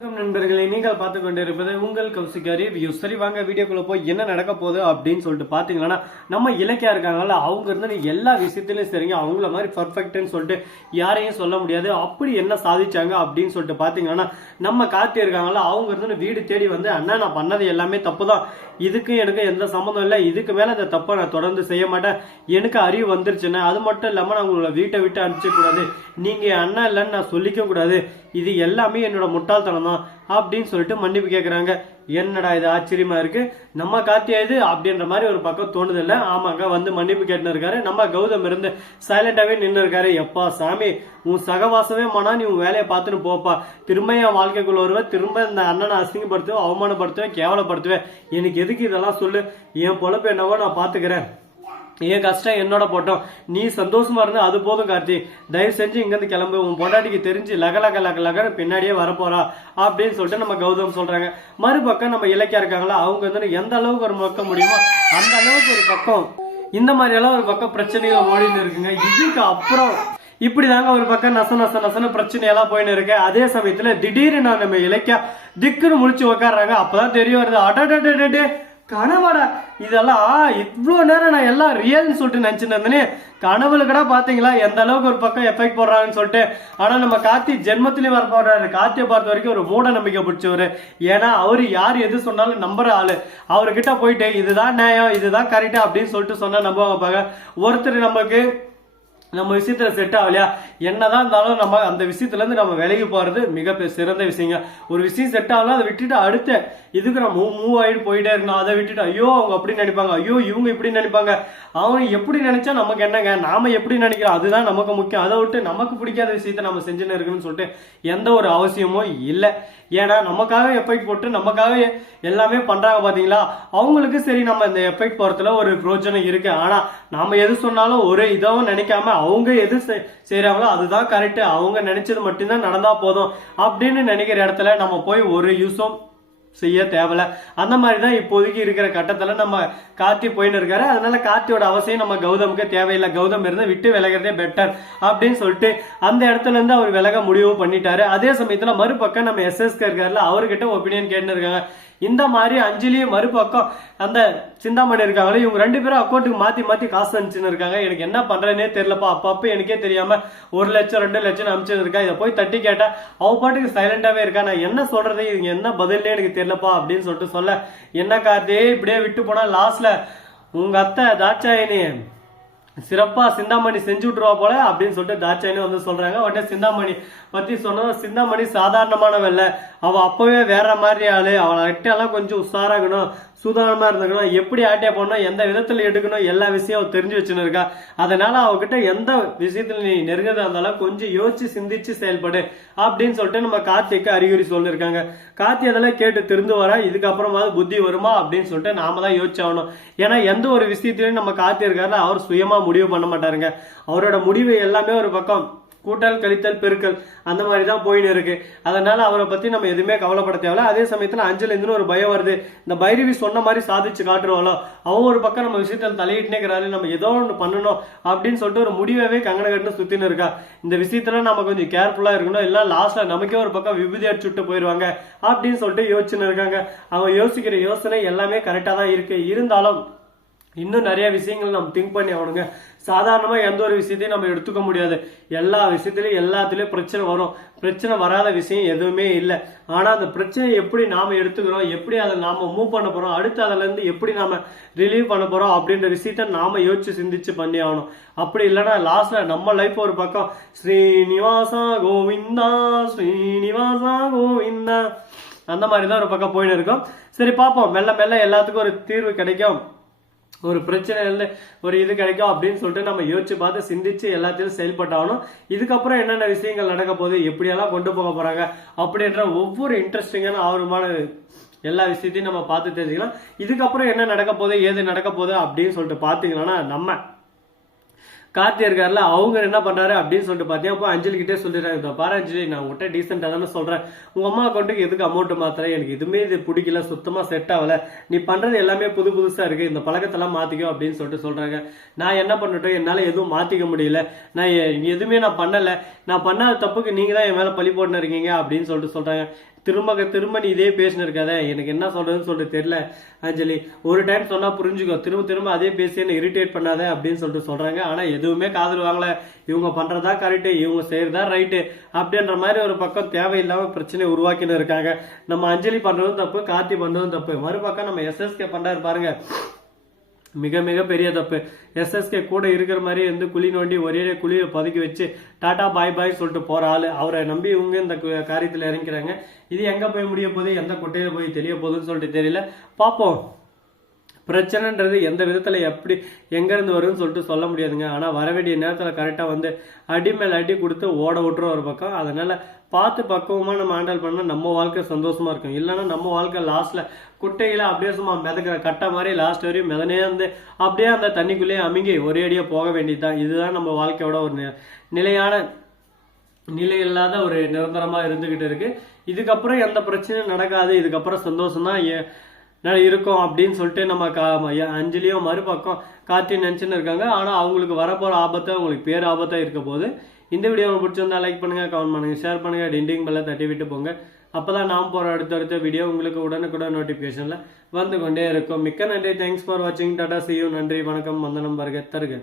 நண்பர்களை நீங்கள் பார்த்து கொண்டிருப்பது உங்கள் கௌசிகாரி வியூ. சரி வாங்க வீடியோக்குள்ள போய் என்ன நடக்க போகுது அப்படின்னு சொல்லிட்டு பாத்தீங்கன்னா, நம்ம இலக்கியா இருக்காங்கல்ல, அவங்க இருந்து எல்லா விஷயத்திலயும் சரிங்க அவங்கள மாதிரி பர்ஃபெக்ட்னு சொல்லிட்டு யாரையும் சொல்ல முடியாது. அப்படி என்ன சாதிச்சாங்க அப்படின்னு சொல்லிட்டு பாத்தீங்கன்னா, நம்ம கார்த்தி இருக்காங்கல்ல, அவங்க இருந்து வீடு தேடி வந்து அண்ணா நான் பண்ணது எல்லாமே தப்பு தான், இதுக்கு எனக்கு எந்த சம்மந்தம் இல்லை, இதுக்கு மேல இந்த தப்பை நான் தொடர்ந்து செய்ய மாட்டேன், எனக்கு அறிவு வந்துருச்சுன்னா அது மட்டும் இல்லாம நான் உங்களை வீட்டை விட்டு அனுப்பிச்ச கூடாது, நீங்க அண்ணா இல்லைன்னு நான் சொல்லிக்க கூடாது, இது எல்லாமே என்னோட முட்டாள்தனம் தான் அப்படின்னு சொல்லிட்டு மன்னிப்பு கேட்கறாங்க. என்னடா இது ஆச்சரியமா இருக்கு, நம்ம கார்த்தியா இது அப்படின்ற மாதிரி ஒரு பக்கம் தோணுது இல்ல. ஆமாங்க, வந்து மன்னிப்பு கேட்டு இருக்காரு. நம்ம கௌதம் இருந்து சைலண்டாவே நின்று இருக்காரு. எப்பா சாமி, உன் சகவாசமே மனா, நீ உன் வேலையை பார்த்துன்னு போப்பா, திரும்ப என் வாழ்க்கைக்குள்ள வருவேன், திரும்ப இந்த அண்ணனை அசிங்கப்படுத்துவேன், அவமானப்படுத்துவேன், கேவலப்படுத்துவேன், எனக்கு எதுக்கு இதெல்லாம் சொல்லு, என் பொழப்பு என்னவோ நான் பாத்துக்கிறேன், என் கஷ்டம் என்னோட போட்டோம், நீ சந்தோஷமா இருந்தா அது போதும் கார்த்தி, தயவு செஞ்சு இங்கிருந்து கிளம்பு, உன் பொண்டாட்டிக்கு தெரிஞ்சு லக பின்னாடியே வரப்போறா அப்படின்னு சொல்லிட்டு நம்ம கௌதம் சொல்றாங்க. மறுபக்கம் நம்ம இலக்கியா இருக்காங்களா, அவங்க வந்து எந்த அளவுக்கு ஒரு மொக்க முடியுமோ அந்த அளவுக்கு ஒரு பக்கம் இந்த மாதிரி எல்லாம் ஒரு பக்கம் பிரச்சனைகள் ஓடின்னு இருக்குங்க. இதுக்கு அப்புறம் இப்படிதாங்க ஒரு பக்கம் நசன பிரச்சனையெல்லாம் போயின்னு இருக்கு. அதே சமயத்துல திடீர்னு நம்ம இலக்கியா திக்குன்னு முழிச்சு உக்காடுறாங்க. அப்பதான் தெரிய வருது, அடடே கனவாடா இதெல்லாம், இவ்வளவு நேரம் நான் எல்லாம் ரியல்னு சொல்லிட்டு நினைச்சுட்டு இருந்தேனே, கனவுல கூட பாத்தீங்களா எந்த அளவுக்கு ஒரு பக்கம் எஃபெக்ட் போடுறாங்கன்னு சொல்லிட்டு. ஆனா நம்ம கார்த்தி ஜென்மத்திலயும் வர போடுறாரு. கார்த்தியை பார்த்த வரைக்கும் ஒரு மூட நம்பிக்கை பிடிச்சவரு. ஏன்னா அவரு யார் எது சொன்னாலும் நம்புற ஆளு. அவர்கிட்ட போயிட்டு இதுதான் நியாயம், இதுதான் கரெக்டா அப்படின்னு சொல்லிட்டு சொன்னா நம்புவாங்க பாங்க. ஒருத்தர் நம்ம விஷயத்துல செட் ஆகலையா, என்னதான் இருந்தாலும் நம்ம அந்த விஷயத்துல இருந்து நம்ம விலகி போறது மிக சிறந்த விஷயங்க. ஒரு விஷயம் செட் ஆகலாம், அதை விட்டுட்டு அடுத்த இதுக்கு நம்ம மூவ் ஆயிட்டு போயிட்டே இருக்கணும். அதை விட்டுட்டு ஐயோ அவங்க அப்படி நினைப்பாங்க, ஐயோ இவங்க இப்படி நினைப்பாங்க, அவங்க எப்படி நினைச்சா நமக்கு என்னங்க, நாம எப்படி நினைக்கிறோம் அதுதான் நமக்கு முக்கியம். அதை விட்டு நமக்கு பிடிக்காத விஷயத்த நம்ம செஞ்சுன்னு இருக்கணும்னு சொல்லிட்டு எந்த ஒரு அவசியமும் இல்லை. ஏன்னா நமக்காக எஃபெக்ட் போட்டு நமக்காக எல்லாமே பண்றாங்க பாத்தீங்களா, அவங்களுக்கு சரி நம்ம இந்த எஃபெக்ட் போறதுல ஒரு பிரோஜனம் இருக்கு. ஆனா நாம எது சொன்னாலும் ஒரு இதவும் நினைக்காம அவங்க எது செய்யறாங்களோ அதுதான் கரெக்ட், அவங்க நினைச்சது மட்டும்தான் நடந்தா போதும் அப்படின்னு நினைக்கிற இடத்துல நம்ம போய் ஒரு யூஸும் செய்ய தேவையில்ல. அந்த மாதிரிதான் இப்போதைக்கு இருக்கிற கட்டத்துல நம்ம கார்த்தி போயின்னு இருக்காரு. அதனால கார்த்தியோட அவசியம் நம்ம கௌதமுக்கு தேவையில்லை, கௌதம் இருந்து விட்டு விலகிறதே பெட்டர் அப்படின்னு சொல்லிட்டு அந்த இடத்துல இருந்து அவர் விலக முடிவு பண்ணிட்டாரு. அதே சமயத்துல மறுபக்கம் நம்ம எஸ்எஸ்கே இருக்காருல, அவர்கிட்ட ஒப்பீனியன் கேட்டு இருக்காங்க. இந்த மாதிரி அஞ்சலி மறுபக்கம் அந்த சிந்தாமணி இருக்காங்களே, இவங்க ரெண்டு பேரும் அக்கௌண்ட்டுக்கு மாத்தி காசு அனுப்பிச்சுன்னு இருக்காங்க. எனக்கு என்ன பண்றேன்னே தெரியலப்பா, அப்பப்ப எனக்கே தெரியாம 1 லட்சம் 2 லட்சம் அனுப்பிச்சு இருக்கா. இதை போய் தட்டி கேட்டா அவ பாட்டுக்கு சைலண்டாவே இருக்கா. நான் என்ன சொல்றது, இவங்க என்ன பதிலே எனக்கு தெரியலப்பா அப்படின்னு சொல்லிட்டு சொல்ல, என்ன கார்த்தியே இப்படியே விட்டு போனா லாஸ்ட்ல உங்க அத்தை தாட்சாயினி சிறப்பா சிந்தாமணி செஞ்சு விட்டுருவா போல அப்படின்னு சொல்லிட்டு தாட்சாயினி வந்து சொல்றாங்க. உடனே சிந்தாமணி பத்தி சொன்னதும், சிந்தாமணி சாதாரணமானவல்ல, அவ அப்பவே வேற மாதிரி ஆளு, அவளை அட்டையெல்லாம் கொஞ்சம் உஷாராகணும், சூதானமா இருந்துக்கணும், எப்படி ஆட்டையா போடணும், எந்த விதத்துல எடுக்கணும், எல்லா விஷயம் அவ தெரிஞ்சு வச்சுன்னு இருக்கா. அதனால அவகிட்ட எந்த விஷயத்துல நீ நெருங்கதா இருந்தாலும் கொஞ்சம் யோசிச்சு சிந்திச்சு செயல்படு அப்படின்னு சொல்லிட்டு நம்ம கார்த்திக்கு அறிகுறி சொல்லிருக்காங்க. கார்த்தி அதெல்லாம் கேட்டு திருந்து வர, இதுக்கப்புறமாவது புத்தி வருமா அப்படின்னு சொல்லிட்டு நாம தான் யோசிச்சாகணும். ஏன்னா எந்த ஒரு விஷயத்திலையும் நம்ம கார்த்தி இருக்காரு, அவர் சுயமா முடிவு பண்ண மாட்டாருங்க. அவரோட முடிவு எல்லாமே ஒரு பக்கம் கூட்டல் கழித்தல் பெருக்கல் அந்த மாதிரி தான் போயின்னு இருக்கு. அதனால அவரை பத்தி நம்ம எதுவுமே கவலைப்பட தேவையில்ல. அதே சமயத்துல அஞ்சல் இருந்து ஒரு பயம் வருது, இந்த பைரவி சொன்ன மாதிரி சாதிச்சு காட்டுருவாளோ, அவன் ஒரு பக்கம் நம்ம விஷயத்துல தலையிட்டுனே இருக்கிறாரு, நம்ம ஏதோ ஒன்று பண்ணணும் அப்படின்னு சொல்லிட்டு ஒரு முடிவே கங்கண கட்டு சுத்தின்னு இருக்கா. இந்த விஷயத்துல நம்ம கொஞ்சம் கேர்ஃபுல்லா இருக்கணும், இல்ல லாஸ்ட்ல நமக்கே ஒரு பக்கம் விபூதி அடிச்சுட்டு போயிருவாங்க அப்படின்னு சொல்லிட்டு யோசிச்சுன்னு இருக்காங்க. அவங்க யோசிக்கிற யோசனை எல்லாமே கரெக்டா தான் இருக்கு. இருந்தாலும் இன்னும் நிறைய விஷயங்கள் நம்ம திங்க் பண்ணி ஆகணுங்க. சாதாரணமா எந்த ஒரு விஷயத்தையும் நம்ம எடுத்துக்க முடியாது. எல்லா விஷயத்திலயும் எல்லாத்துலயும் பிரச்சனை வரும். பிரச்சனை வராத விஷயம் எதுவுமே இல்லை. ஆனா அந்த பிரச்சனையை எப்படி நாம எடுத்துக்கிறோம், எப்படி அதை நாம மூவ் பண்ண போறோம், அடுத்து அதுல இருந்து எப்படி நாம ரிலீவ் பண்ண போறோம் அப்படின்ற விஷயத்த நாம யோசிச்சு சிந்திச்சு பண்ணி ஆகணும். அப்படி இல்லைன்னா லாஸ்ட்ல நம்ம லைஃப் ஒரு பக்கம் ஸ்ரீனிவாசா கோவிந்தா ஸ்ரீனிவாசா கோவிந்தா அந்த மாதிரிதான் ஒரு பக்கம் போயின்னு இருக்கும். சரி பார்ப்போம், மெல்ல எல்லாத்துக்கும் ஒரு தீர்வு கிடைக்கும், ஒரு பிரச்சனை இல்லை ஒரு இது கிடைக்கும் அப்படின்னு சொல்லிட்டு நம்ம யோசிச்சு பார்த்து சிந்திச்சு எல்லாத்தையும் செயல்பட்டாகணும். இதுக்கப்புறம் என்னென்ன விஷயங்கள் நடக்க போகுது, எப்படியெல்லாம் கொண்டு போக போறாங்க அப்படின்ற ஒவ்வொரு இன்ட்ரெஸ்டிங்கான ஆர்வமான எல்லா விஷயத்தையும் நம்ம பார்த்து தெரிஞ்சுக்கலாம். இதுக்கப்புறம் என்ன நடக்க போகுது, ஏது நடக்க போகுது அப்படின்னு சொல்லிட்டு பாத்தீங்கன்னா, நம்ம கார்த்தி இருக்காருல, அவங்க என்ன பண்றாரு அப்படின்னு சொல்லிட்டு பாத்தீங்கன்னா அஞ்சலி கிட்டே சொல்லிடுறாங்க, பாரு அஞ்சலி, நான் உங்கள்கிட்ட டீசெண்டா தானே சொல்றேன், உங்க அம்மா அக்கௌண்ட்டுக்கு எதுக்கு அமௌண்ட் மாத்திர, எனக்கு இதுமே இது பிடிக்கல, சுத்தமா செட் ஆகல, நீ பண்றது எல்லாமே புதுசா இருக்கு, இந்த பழக்கத்தெல்லாம் மாத்திக்கோ அப்படின்னு சொல்லிட்டு சொல்றாங்க. நான் என்ன பண்ணட்டும், என்னால எதுவும் மாத்திக்க முடியல, நான் எதுவுமே நான் பண்ணல, நான் பண்ணாத தப்புக்கு நீங்க தான் என் மேல பழி போட்டுன்னு இருக்கீங்க அப்படின்னு சொல்லிட்டு சொல்றாங்க. திரும்ப நீ இதே பேசினு இருக்காத, எனக்கு என்ன சொல்றதுன்னு சொல்லிட்டு தெரியல அஞ்சலி, ஒரு டைம் சொன்னா புரிஞ்சுக்கோ, திரும்ப அதே பேசி என்ன இரிட்டேட் பண்ணாத அப்படின்னு சொல்லிட்டு சொல்றாங்க. ஆனா எதுவுமே காதல் வாங்கல, இவங்க பண்றதா கரெக்ட், இவங்க செய்யறதா ரைட்டு அப்படின்ற மாதிரி ஒரு பக்கம் தேவையில்லாம பிரச்சனை உருவாக்கின்னு இருக்காங்க. நம்ம அஞ்சலி பண்றதும் தப்பு, கார்த்தி பண்றதும் தப்பு. மறுபக்கம் நம்ம எஸ்எஸ்கே பண்றாரு பாருங்க, மிக மிக பெரிய தப்பு. எஸ்எஸ்கே கூட இருக்கிற மாதிரி இருந்து குழி நோண்டி ஒரே குழியை பதுக்கி வச்சு டாடா பாய் பாய் சொல்லிட்டு போற ஆளு, அவரை நம்பி இவங்க இந்த காரியத்தில் இறங்கிறாங்க. இது எங்க போய் முடிய போகுது, எந்த கொட்டையில போய் தெரிய போகுதுன்னு சொல்லிட்டு தெரியல. பார்ப்போம். பிரச்சனைன்றது எந்த விதத்துல எப்படி எங்க இருந்து வரும்னு சொல்லிட்டு சொல்ல முடியாதுங்க. ஆனா வர வேண்டிய நேரத்துல கரெக்டா வந்து அடி மேல அடி கொடுத்து ஓட விட்டுரும் ஒரு பக்கம். அதனால பார்த்து பக்குவமா நம்ம ஹேண்டில் பண்ணா நம்ம வாழ்க்கை சந்தோஷமா இருக்கும். இல்லைன்னா நம்ம வாழ்க்கை லாஸ்ட்ல குட்டையில அப்படியே சும்மா மிதக்கிற கட்டை மாதிரி லாஸ்ட் வரையும் மிதனே வந்து அப்படியே அந்த தண்ணிக்குள்ளேயே அமுங்கி ஒரே அடியா போக வேண்டியதுதான். இதுதான் நம்ம வாழ்க்கையோட ஒரு நிலையான நிலை இல்லாத ஒரு நிரந்தரமா இருந்துகிட்டு இருக்கு. இதுக்கப்புறம் எந்த பிரச்சனையும் நடக்காது, இதுக்கப்புறம் சந்தோஷம் தான் இருக்கும் அப்படின்னு சொல்லிட்டு நம்ம அஞ்சலியும் மறுபக்கம் கார்த்தி நினைச்சுன்னு இருக்காங்க. ஆனா அவங்களுக்கு வரப்போற ஆபத்தை அவங்களுக்கு பேர் ஆபத்தா இருக்க போது. இந்த வீடியோ உங்களுக்கு பிடிச்சிருந்தா லைக் பண்ணுங்க, கமெண்ட் பண்ணுங்க, ஷேர் பண்ணுங்க, டிண்டிங் பெல்ல தட்டி விட்டு போங்க. அப்பதான் நாம் போற அடுத்த வீடியோ உங்களுக்கு உடனுக்குடன் நோட்டிபிகேஷன்ல வந்து கொண்டே இருக்கும். மிக்க நன்றி. தேங்க்ஸ் ஃபார் வாட்சிங். Tata, see you. நன்றி, வணக்கம், வந்தனம், வருக தருக.